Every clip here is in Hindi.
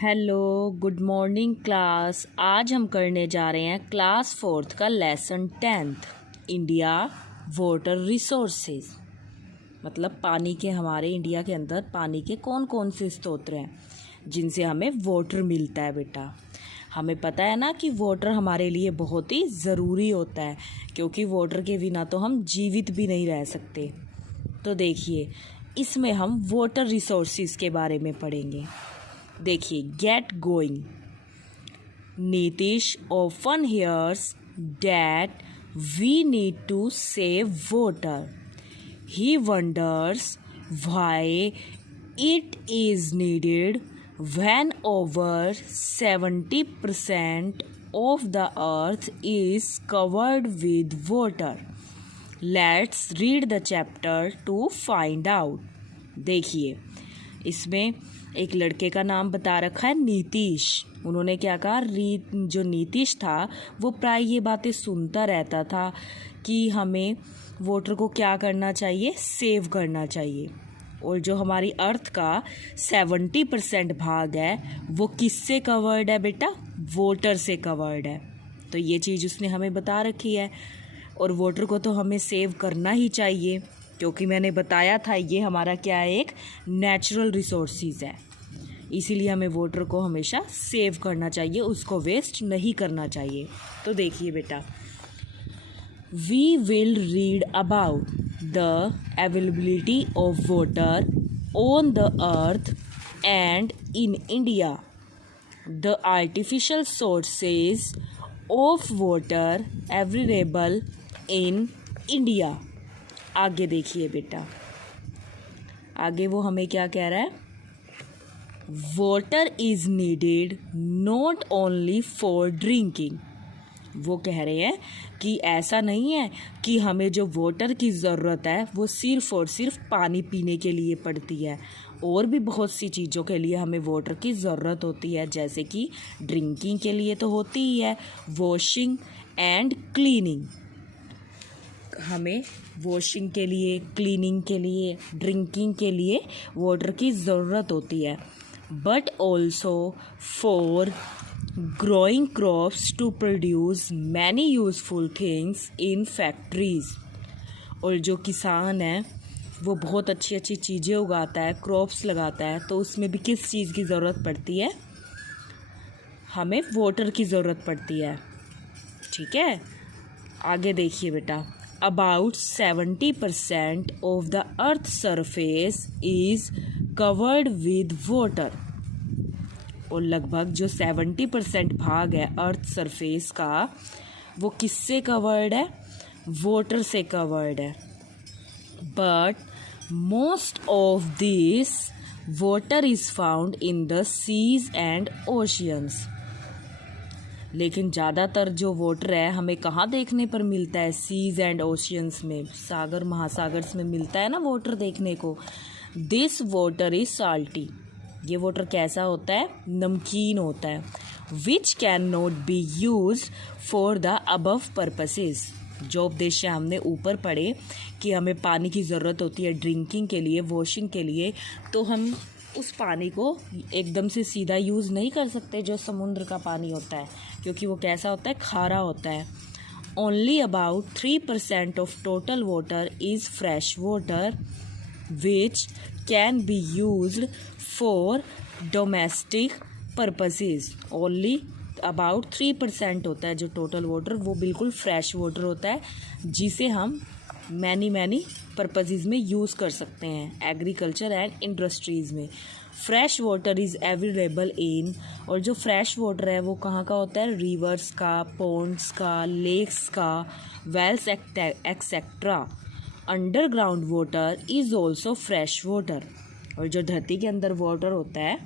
Hello, good morning class. आज हम करने जा रहे हैं क्लास 4th का lesson 10th India water resources. मतलब पानी के, हमारे इंडिया के अंदर पानी के कौन कौन से स्रोत हैं जिनसे हमें वाटर मिलता है। बेटा हमें पता है ना कि वाटर हमारे लिए बहुत ही ज़रूरी होता है, क्योंकि वाटर के बिना तो हम जीवित भी नहीं रह सकते। तो देखिए, इसमें हम वाटर रिसोर्सेज के बारे में पढ़ेंगे। देखिए, get going. Nitish often hears that we need to save water. He wonders why it is needed when over 70% of the earth is covered with water. Let's read the chapter to find out. देखिए, इसमें एक लड़के का नाम बता रखा है नीतीश। उन्होंने क्या कहा, जो नीतीश था वो प्राय ये बातें सुनता रहता था कि हमें वाटर को क्या करना चाहिए, सेव करना चाहिए। और जो हमारी अर्थ का 70% भाग है वो किससे कवर्ड है बेटा, वाटर से कवर्ड है। तो ये चीज़ उसने हमें बता रखी है, और वाटर को तो हमें सेव करना ही चाहिए, क्योंकि मैंने बताया था ये हमारा क्या है, एक नेचुरल रिसोर्सेज है। इसीलिए हमें वाटर को हमेशा सेव करना चाहिए, उसको वेस्ट नहीं करना चाहिए। तो देखिए बेटा, we will read about the availability of water on the earth and in India, the artificial sources of water available in India. आगे देखिए बेटा, आगे वो हमें क्या कह रहा है, water is needed not only for drinking. वो कह रहे हैं कि ऐसा नहीं है कि हमें जो वाटर की ज़रूरत है वो सिर्फ़ और सिर्फ पानी पीने के लिए पड़ती है, और भी बहुत सी चीज़ों के लिए हमें वाटर की ज़रूरत होती है। जैसे कि ड्रिंकिंग के लिए तो होती ही है, वॉशिंग एंड क्लीनिंग। हमें वॉशिंग के लिए, क्लीनिंग के लिए, ड्रिंकिंग के लिए वाटर की ज़रूरत होती है, but also for growing crops to produce many useful things in factories. और जो किसान है वो बहुत अच्छी अच्छी चीज़ें उगाता है, क्रॉप्स लगाता है, तो उसमें भी किस चीज़ की ज़रूरत पड़ती है, हमें वाटर की ज़रूरत पड़ती है। ठीक है, आगे देखिए बेटा, about 70% of the earth's surface is covered with water। और लगभग जो 70% भाग है अर्थ सरफेस का वो किससे कवर्ड है, वाटर से कवर्ड है। But most of this water is found in the seas and oceans. लेकिन ज़्यादातर जो वाटर है हमें कहाँ देखने पर मिलता है, सीज एंड ओशियंस में, सागर महासागर में मिलता है ना वाटर देखने को। This water is salty. ये वाटर कैसा होता है, नमकीन होता है। Which can not be use for the above purposes. जो उद्देश्य हमने ऊपर पढ़े कि हमें पानी की ज़रूरत होती है ड्रिंकिंग के लिए, वॉशिंग के लिए, तो हम उस पानी को एकदम से सीधा यूज़ नहीं कर सकते जो समुद्र का पानी होता है, क्योंकि वो कैसा होता है, खारा होता है। Only about 3% of total water is fresh water which can be used for domestic purposes. Only about 3% होता है जो टोटल वाटर, वो बिल्कुल फ्रेश वाटर होता है, जिसे हम मैनी पर्पसेस में यूज़ कर सकते हैं, एग्रीकल्चर एंड इंडस्ट्रीज़ में। Fresh water is available in, और जो फ्रेश वाटर है वो कहाँ का होता है, रिवर्स का, पॉन्ड्स का, लेक्स का, wells etcetera. Underground water is also fresh water. और जो धरती के अंदर वाटर होता है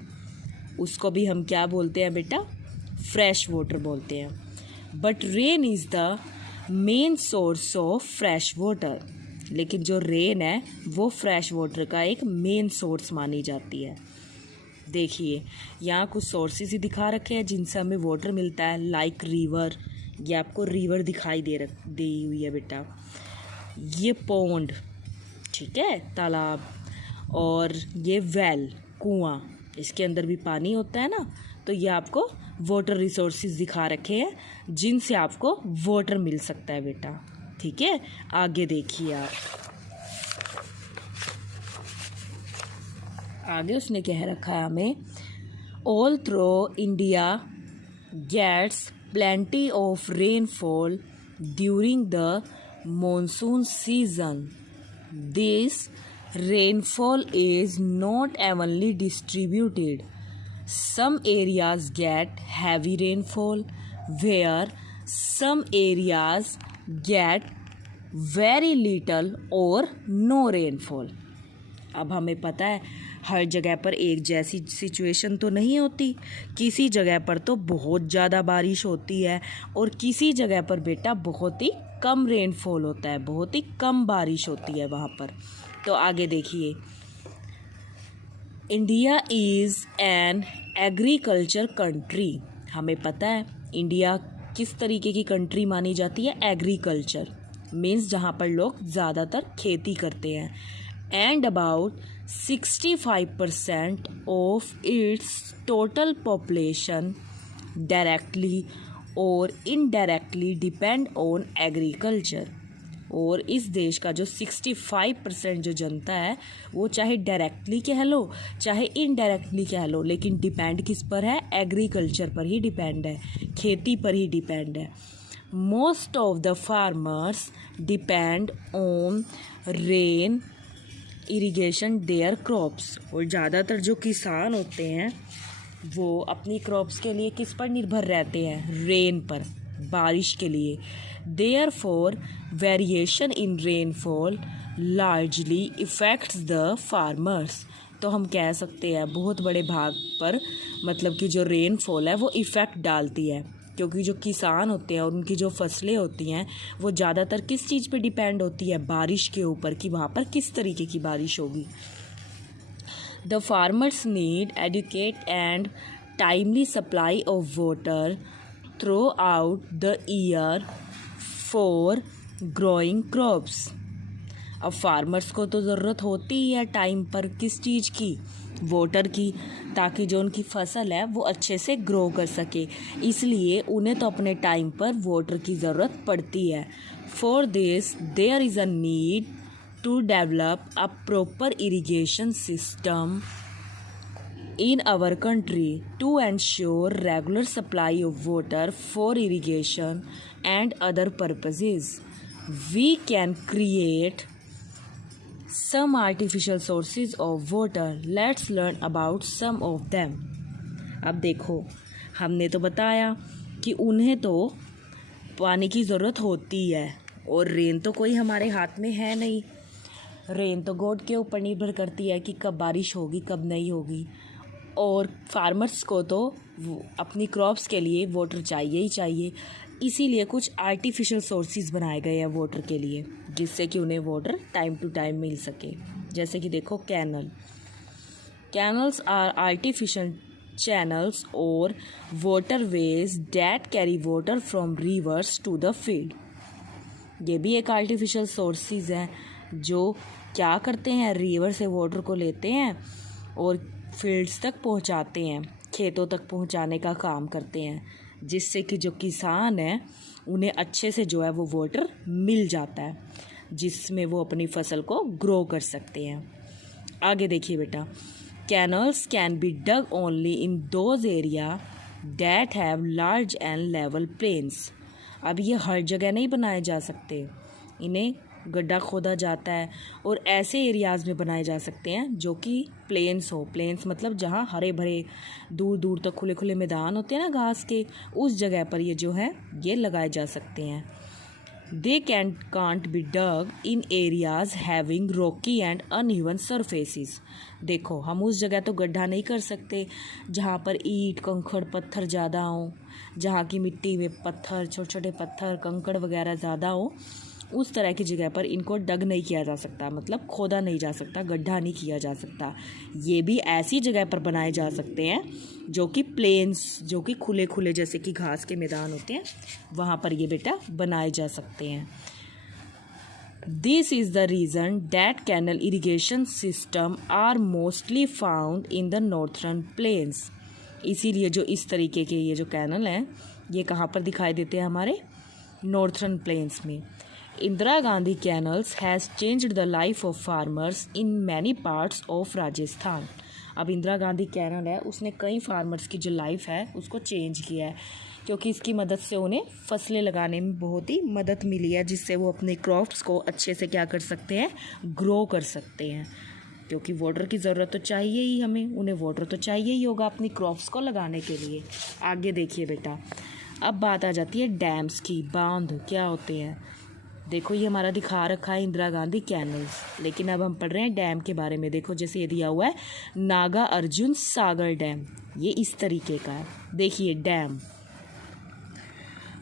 उसको भी हम क्या बोलते हैं बेटा, फ्रेश वाटर बोलते हैं। But rain is the main source of fresh water. लेकिन जो रेन है वो फ्रेश वाटर का एक मेन सोर्स मानी जाती है। देखिए, यहाँ कुछ सोर्सेज ही दिखा रखे हैं जिनसे हमें वाटर मिलता है, लाइक रिवर। ये आपको रिवर दिखाई दी हुई है बेटा, ये पॉन्ड, ठीक है, तालाब, और ये वेल, कुआं। इसके अंदर भी पानी होता है ना, तो ये आपको वाटर रिसोर्सेज दिखा रखे हैं जिनसे आपको वाटर मिल सकता है बेटा। ठीक है, आगे देखिए आप। आगे उसने कह रखा है हमें, all through India gets plenty of rainfall during the monsoon season. This rainfall is not evenly distributed. Some areas get heavy rainfall, where some areas get very little or no rainfall. अब हमें पता है हर जगह पर एक जैसी सिचुएशन तो नहीं होती, किसी जगह पर तो बहुत ज़्यादा बारिश होती है और किसी जगह पर बेटा बहुत ही कम रेनफॉल होता है, बहुत ही कम बारिश होती है वहाँ पर। तो आगे देखिए, India is an agriculture country. हमें पता है इंडिया किस तरीके की कंट्री मानी जाती है, एग्रीकल्चर मीन्स जहाँ पर लोग ज़्यादातर खेती करते हैं। And about 65% of its total population directly or indirectly depend on agriculture. और इस देश का जो 65% जो जनता है वो चाहे डायरेक्टली कह लो चाहे इनडायरेक्टली कह लो, लेकिन डिपेंड किस पर है, एग्रीकल्चर पर ही डिपेंड है, खेती पर ही डिपेंड है। Most of the farmers depend on rain irrigation there crops. और ज़्यादातर जो किसान होते हैं वो अपनी क्रॉप्स के लिए किस पर निर्भर रहते हैं, रेन पर, बारिश के लिए। Therefore variation in rainfall largely affects the farmers. तो हम कह सकते हैं बहुत बड़े भाग पर मतलब कि जो रेनफॉल है वो इफ़ेक्ट डालती है, क्योंकि जो किसान होते हैं और उनकी जो फसलें होती हैं वो ज़्यादातर किस चीज़ पे डिपेंड होती है, बारिश के ऊपर, कि वहाँ पर किस तरीके की बारिश होगी। The farmers need educate and timely supply of water throughout the year for growing crops. अब फार्मर्स को तो ज़रूरत होती ही है टाइम पर किस चीज़ की, वाटर की, ताकि जो उनकी फसल है वो अच्छे से ग्रो कर सके, इसलिए उन्हें तो अपने टाइम पर वाटर की ज़रूरत पड़ती है। For this there is a need to develop a proper irrigation system in our country to ensure regular supply of water for irrigation and other purposes. We can create some artificial sources of water. Let's learn about some of them. अब देखो, हमने तो बताया कि उन्हें तो पानी की ज़रूरत होती है और रेन तो कोई हमारे हाथ में है नहीं, रेन तो गॉड के ऊपर निर्भर करती है कि कब बारिश होगी कब नहीं होगी। और फार्मर्स को तो अपनी क्रॉप्स के लिए वाटर चाहिए ही चाहिए, इसीलिए कुछ आर्टिफिशियल सोर्सेज बनाए गए हैं वाटर के लिए, जिससे कि उन्हें वाटर टाइम टू टाइम मिल सके। जैसे कि देखो, कैनल्स आर आर्टिफिशियल चैनल्स और waterways that carry water from rivers to the field. ये भी एक आर्टिफिशियल सोर्सेज हैं जो क्या करते हैं, रिवर से वाटर को लेते हैं और फील्ड्स तक पहुंचाते हैं, खेतों तक पहुंचाने का काम करते हैं, जिससे कि जो किसान हैं उन्हें अच्छे से जो है वो वाटर मिल जाता है, जिसमें वो अपनी फसल को ग्रो कर सकते हैं। आगे देखिए बेटा, canals can be dug only in those area that have large and level plains. अब ये हर जगह नहीं बनाए जा सकते, इन्हें गड्ढा खोदा जाता है और ऐसे एरियाज़ में बनाए जा सकते हैं जो कि प्लेन्स हो। प्लेन्स मतलब जहाँ हरे भरे दूर दूर तक खुले खुले मैदान होते हैं ना घास के, उस जगह पर ये जो है ये लगाए जा सकते हैं। They can't be dug in areas having rocky and uneven surfaces. देखो, हम उस जगह तो गड्ढा नहीं कर सकते जहाँ पर ईंट कंकड़ पत्थर ज़्यादा हो, जहाँ की मिट्टी में पत्थर, छोटे छोटे पत्थर कंकड़ वगैरह ज़्यादा हो, उस तरह की जगह पर इनको डग नहीं किया जा सकता, मतलब खोदा नहीं जा सकता, गड्ढा नहीं किया जा सकता। ये भी ऐसी जगह पर बनाए जा सकते हैं जो कि प्लेन्स, जो कि खुले खुले जैसे कि घास के मैदान होते हैं, वहाँ पर ये बेटा बनाए जा सकते हैं। This is the reason that canal irrigation system are mostly found in the northern plains. इसीलिए जो इस तरीके के ये जो कैनल हैं ये कहाँ पर दिखाई देते हैं, हमारे नॉर्थर्न प्लेन्स में। Indira Gandhi canals has changed the life of farmers in many parts of Rajasthan. अब इंदिरा गांधी कैनल है उसने कई फार्मर्स की जो लाइफ है उसको चेंज किया है, क्योंकि इसकी मदद से उन्हें फसलें लगाने में बहुत ही मदद मिली है, जिससे वो अपने क्रॉप्स को अच्छे से क्या कर सकते हैं, ग्रो कर सकते हैं। क्योंकि वाटर की ज़रूरत तो चाहिए ही, हमें उन्हें वाटर तो चाहिए ही होगा अपनी क्रॉप्स को लगाने के लिए। आगे देखिए बेटा, अब बात आ जाती है डैम्स की। बांध क्या होते हैं, देखो ये हमारा दिखा रखा है इंदिरा गांधी कैनल्स, लेकिन अब हम पढ़ रहे हैं डैम के बारे में। देखो जैसे ये दिया हुआ है नागा अर्जुन सागर डैम, ये इस तरीके का है। देखिए dam,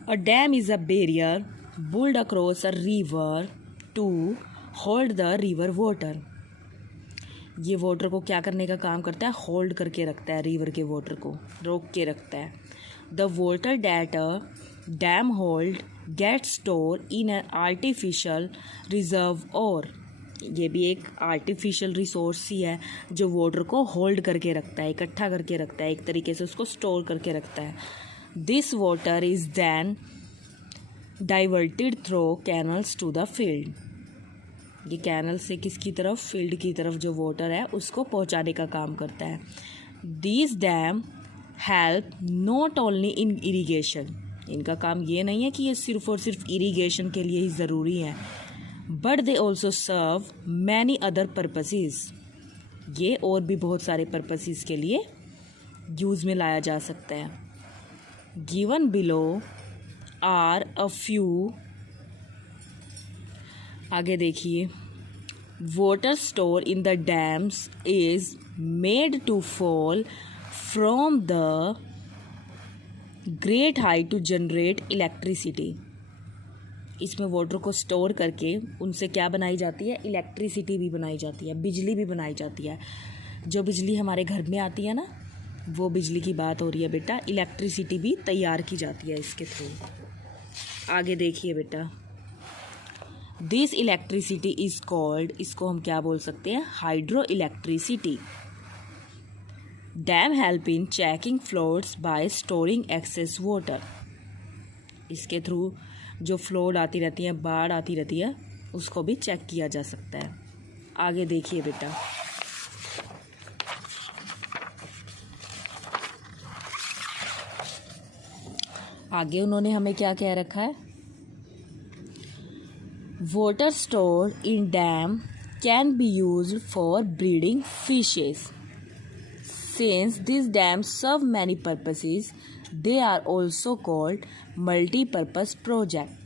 a dam is a barrier built across a river to hold the river water. ये वाटर को क्या करने का काम करता है, होल्ड करके रखता है, रिवर के वाटर को रोक के रखता है। The water that a dam hold get store in an artificial reserve, और ये भी एक आर्टिफिशियल रिसोर्स ही है जो वाटर को होल्ड करके रखता है, इकट्ठा करके रखता है, एक तरीके से उसको स्टोर करके रखता है। This water is then diverted through canals to the field. ये कैनल से किसकी तरफ, फील्ड की तरफ जो वाटर है उसको पहुंचाने का काम करता है। These dam help not only in irrigation, इनका काम ये नहीं है कि ये सिर्फ और सिर्फ इरीगेशन के लिए ही ज़रूरी है, but they also serve many other purposes. ये और भी बहुत सारे पर्पसेस के लिए यूज़ में लाया जा सकता है। Given below are a few, आगे देखिए, water store in the dams is made to fall from the great height to generate electricity. इसमें वाटर को स्टोर करके उनसे क्या बनाई जाती है, इलेक्ट्रिसिटी भी बनाई जाती है, बिजली भी बनाई जाती है। जो बिजली हमारे घर में आती है ना, वो बिजली की बात हो रही है बेटा, इलेक्ट्रिसिटी भी तैयार की जाती है इसके थ्रू। आगे देखिए बेटा, दिस इलेक्ट्रिसिटी इज कॉल्ड, इसको हम क्या बोल सकते हैं, hydro electricity. Dam help in checking floods by storing excess water. इसके थ्रू जो फ्लोड आती रहती है, बाढ़ आती रहती है, उसको भी चेक किया जा सकता है। आगे देखिए बेटा, आगे उन्होंने हमें क्या कह रखा है, water store in dam can be used for breeding fishes. Since these dams serve many purposes, they are also called multi-purpose project.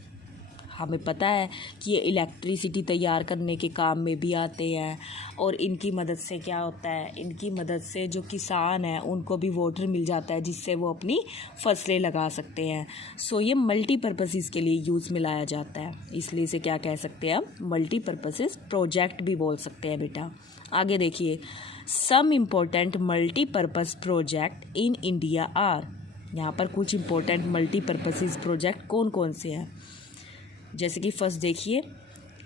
हमें पता है कि ये इलेक्ट्रिसिटी तैयार करने के काम में भी आते हैं, और इनकी मदद से क्या होता है, इनकी मदद से जो किसान हैं उनको भी वाटर मिल जाता है, जिससे वो अपनी फसलें लगा सकते हैं। सो ये मल्टीपर्पसेस के लिए यूज़ में लाया जाता है, इसलिए इसे क्या कह सकते हैं, हम मल्टीपर्पसेस प्रोजेक्ट भी बोल सकते हैं बेटा। आगे देखिए, some important multipurpose project in India are. यहाँ पर कुछ इम्पोर्टेंट मल्टीपर्पसेस प्रोजेक्ट कौन कौन से हैं, जैसे कि फर्स्ट देखिए,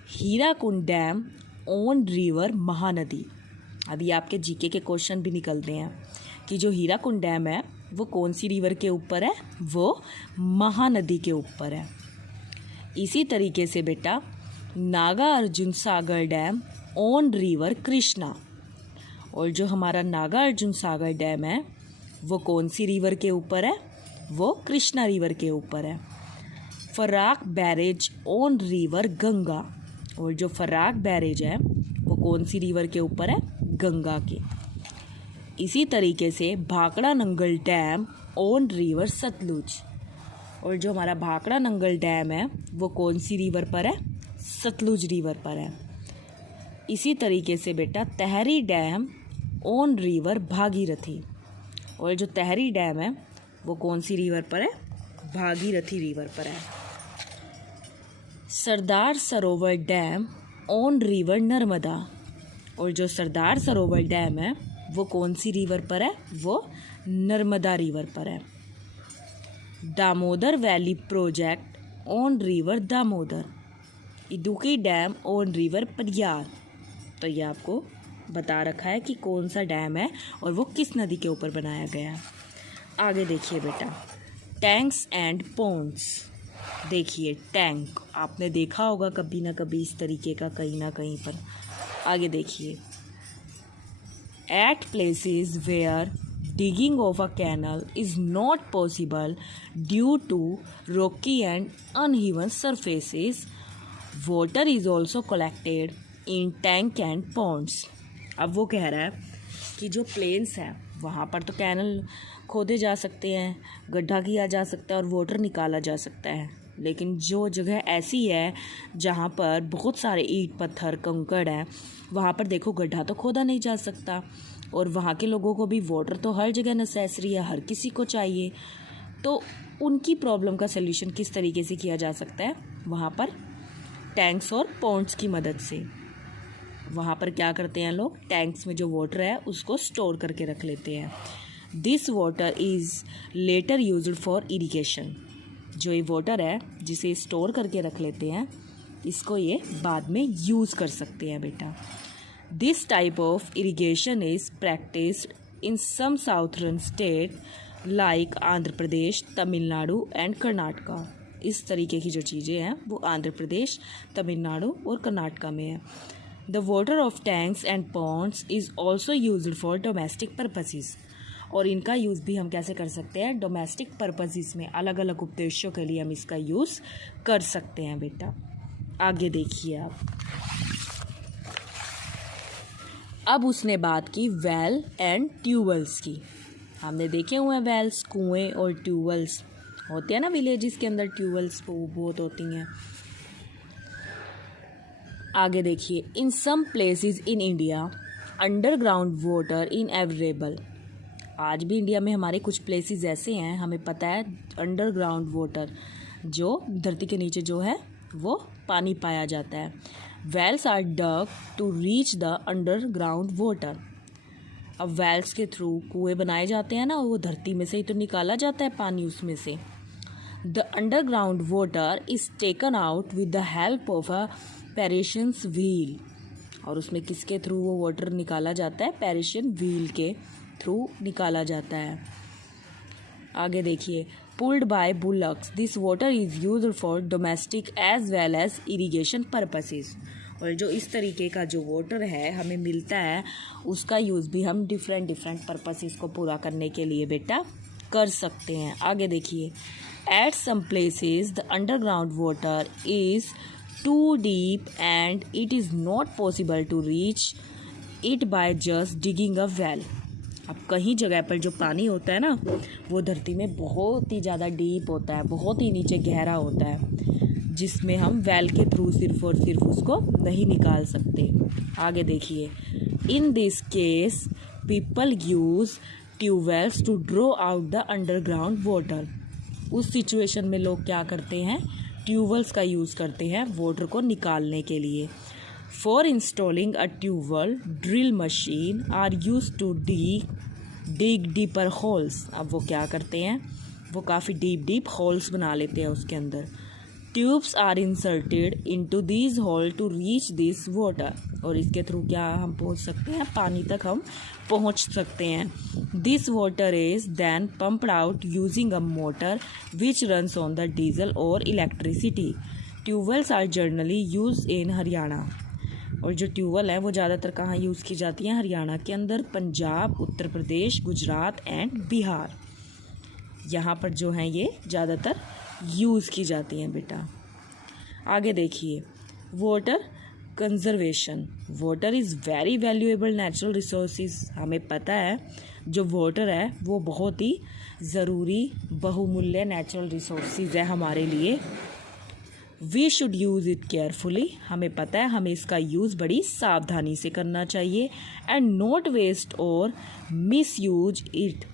Hirakud dam on river Mahanadi. अभी आपके जीके के क्वेश्चन भी निकलते हैं कि जो हीराकुंड डैम है वो कौन सी रिवर के ऊपर है, वो महानदी के ऊपर है। इसी तरीके से बेटा, नागा अर्जुन सागर डैम ऑन रिवर कृष्णा, और जो हमारा नागा अर्जुन सागर डैम है वो कौन सी रिवर के ऊपर है, वो कृष्णा रिवर के ऊपर है। फराक बैरेज ऑन रिवर गंगा, और जो फराक बैरेज है वो कौन सी रिवर के ऊपर है, गंगा के। इसी तरीके से Bhakra Nangal dam on river Sutlej, और जो हमारा भाखड़ा नंगल डैम है वो कौन सी रिवर पर है, सतलुज रिवर पर है। इसी तरीके से बेटा, तहरी डैम ऑन रिवर भागीरथी, और जो तहरी डैम है वो कौन सी रिवर पर है, भागीरथी रिवर पर है। Sardar Sarovar dam on river Narmada, और जो सरदार सरोवर डैम है वो कौन सी रिवर पर है, वो नर्मदा रिवर पर है। Damodar valley project on river Damodar, Idukki dam on river Periyar. तो ये आपको बता रखा है कि कौन सा डैम है और वो किस नदी के ऊपर बनाया गया। आगे देखिए बेटा, टैंक्स एंड पॉन्ड्स। देखिए टैंक आपने देखा होगा कभी ना कभी इस तरीके का कहीं ना कहीं पर। आगे देखिए, at places where digging of a canal is not possible due to rocky and uneven surfaces, water is also collected in tank and ponds। अब वो कह रहा है कि जो प्लेन्स हैं वहाँ पर तो कैनल खोदे जा सकते हैं, गड्ढा किया जा सकता है और वाटर निकाला जा सकता है, लेकिन जो जगह ऐसी है जहाँ पर बहुत सारे ईंट पत्थर कंकड़ हैं वहाँ पर देखो गड्ढा तो खोदा नहीं जा सकता, और वहाँ के लोगों को भी वाटर तो हर जगह नेसेसरी है, हर किसी को चाहिए। तो उनकी प्रॉब्लम का सलूशन किस तरीके से किया जा सकता है, वहाँ पर टैंक्स और पॉन्ड्स की मदद से। वहाँ पर क्या करते हैं लोग, टैंक्स में जो वाटर है उसको स्टोर करके रख लेते हैं। This water is later used for irrigation. जो ये वाटर है जिसे स्टोर करके रख लेते हैं, इसको ये बाद में यूज़ कर सकते हैं बेटा। This type of irrigation is practised in some southern state like Andhra Pradesh, Tamil Nadu and Karnataka. इस तरीके की जो चीज़ें हैं वो आंध्र प्रदेश, तमिलनाडु और कर्नाटका में है। The water of tanks and ponds is also used for domestic purposes. और इनका यूज़ भी हम कैसे कर सकते हैं, डोमेस्टिक पर्पसेस में, अलग अलग उद्देश्यों के लिए हम इसका यूज़ कर सकते हैं बेटा। आगे देखिए आप, अब उसने बात की वेल एंड ट्यूबवेल्स की। हमने देखे हुए हैं वेल्स, कुएं और ट्यूबवेल्स होते हैं ना विलेजेस के अंदर, ट्यूबवेल्स बहुत होती हैं। आगे देखिए, in some places in India underground water unavailable. आज भी इंडिया में हमारे कुछ प्लेसेस ऐसे हैं, हमें पता है अंडरग्राउंड वाटर, जो धरती के नीचे जो है वो पानी पाया जाता है। Wells are dug to reach the underground water. अब वेल्स के थ्रू कुएं बनाए जाते हैं ना, वो धरती में से ही तो निकाला जाता है पानी उसमें से। The underground water is taken out with the help of a Persian wheel. और उसमें किसके थ्रू वो वाटर निकाला जाता है, पेरिशियन व्हील के थ्रू निकाला जाता है। आगे देखिए, pulled by bullocks, this water is used for domestic as well as irrigation purposes. और जो इस तरीके का जो वाटर है हमें मिलता है, उसका यूज़ भी हम डिफरेंट पर्पसेस को पूरा करने के लिए बेटा कर सकते हैं। आगे देखिए, at some places the underground water is too deep and it is not possible to reach it by just digging a well. अब कहीं जगह पर जो पानी होता है ना, वो धरती में बहुत ही ज़्यादा डीप होता है, बहुत ही नीचे गहरा होता है, जिसमें हम वेल के थ्रू सिर्फ और सिर्फ उसको नहीं निकाल सकते। आगे देखिए, in this case people use tubewells to draw out the underground water. उस सिचुएशन में लोग क्या करते हैं, ट्यूबवेल्स का यूज़ करते हैं वाटर को निकालने के लिए। For installing a tubewell drill machine are use to dig deeper holes. अब वो क्या करते हैं, वो काफ़ी डीप होल्स बना लेते हैं उसके अंदर। Tubes are inserted into these hole to reach this water. और इसके थ्रू क्या हम पहुंच सकते हैं, पानी तक हम पहुंच सकते हैं। This water is then pumped out using a motor which runs on the diesel और electricity. Tubewells are generally use in Haryana. और जो ट्यूबवेल है वो ज़्यादातर कहाँ यूज़ की जाती हैं, हरियाणा के अंदर, पंजाब, उत्तर प्रदेश, गुजरात एंड बिहार। यहाँ पर जो हैं ये ज़्यादातर यूज़ की जाती हैं बेटा। आगे देखिए, water conservation. Water is very valuable natural resources. हमें पता है जो वाटर है वो बहुत ही ज़रूरी बहुमूल्य नेचुरल रिसोर्सेज है हमारे लिए। We should use it carefully. हमें पता है हमें इसका यूज़ बड़ी सावधानी से करना चाहिए। एंड नॉट वेस्ट और मिस यूज इट।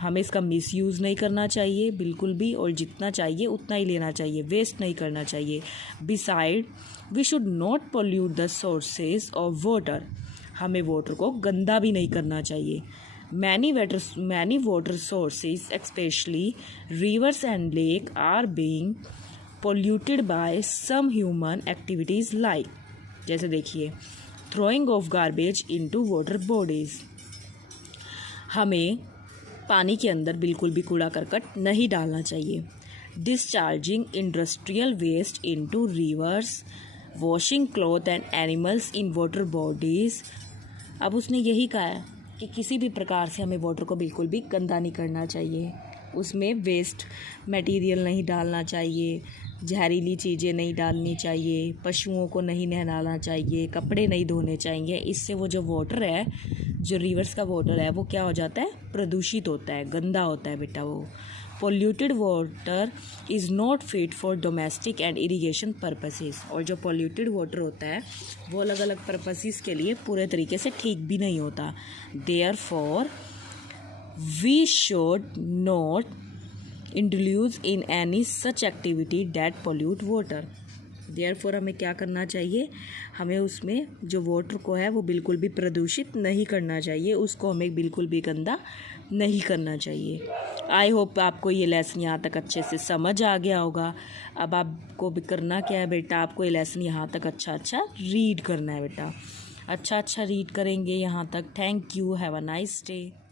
हमें इसका मिस यूज़ नहीं करना चाहिए बिल्कुल भी, और जितना चाहिए उतना ही लेना चाहिए, वेस्ट नहीं करना चाहिए। Beside we should not pollute the sources of water. हमें वाटर को गंदा भी नहीं करना चाहिए। Many water sources specially rivers and lake are being polluted by some human activities like, जैसे देखिए, throwing of garbage into water bodies। हमें पानी के अंदर बिल्कुल भी कूड़ा करकट नहीं डालना चाहिए। Discharging industrial waste into rivers, washing cloth and animals in water bodies. अब उसने यही कहा है कि किसी भी प्रकार से हमें वाटर को बिल्कुल भी गंदा नहीं करना चाहिए, उसमें वेस्ट मटेरियल नहीं डालना चाहिए, जहरीली चीज़ें नहीं डालनी चाहिए, पशुओं को नहीं नहलाना चाहिए, कपड़े नहीं धोने चाहिए। इससे वो जो वाटर है, जो रिवर्स का वाटर है, वो क्या हो जाता है, प्रदूषित होता है, गंदा होता है बेटा वो। Polluted water is not fit for domestic and irrigation purposes. और जो पोल्यूटेड वाटर होता है वो अलग अलग पर्पसेस के लिए पूरे तरीके से ठीक भी नहीं होता। Therefore we should not induce in any such activity that pollute water. Therefore हमें क्या करना चाहिए, हमें उसमें जो वाटर को है वो बिल्कुल भी प्रदूषित नहीं करना चाहिए, उसको हमें बिल्कुल भी गंदा नहीं करना चाहिए। आई होप आपको ये लेसन यहाँ तक अच्छे से समझ आ गया होगा। अब आपको भी करना क्या है बेटा, आपको ये लेसन यहाँ तक अच्छा रीड करना है बेटा। अच्छा रीड करेंगे यहाँ तक। Thank you, have a nice day.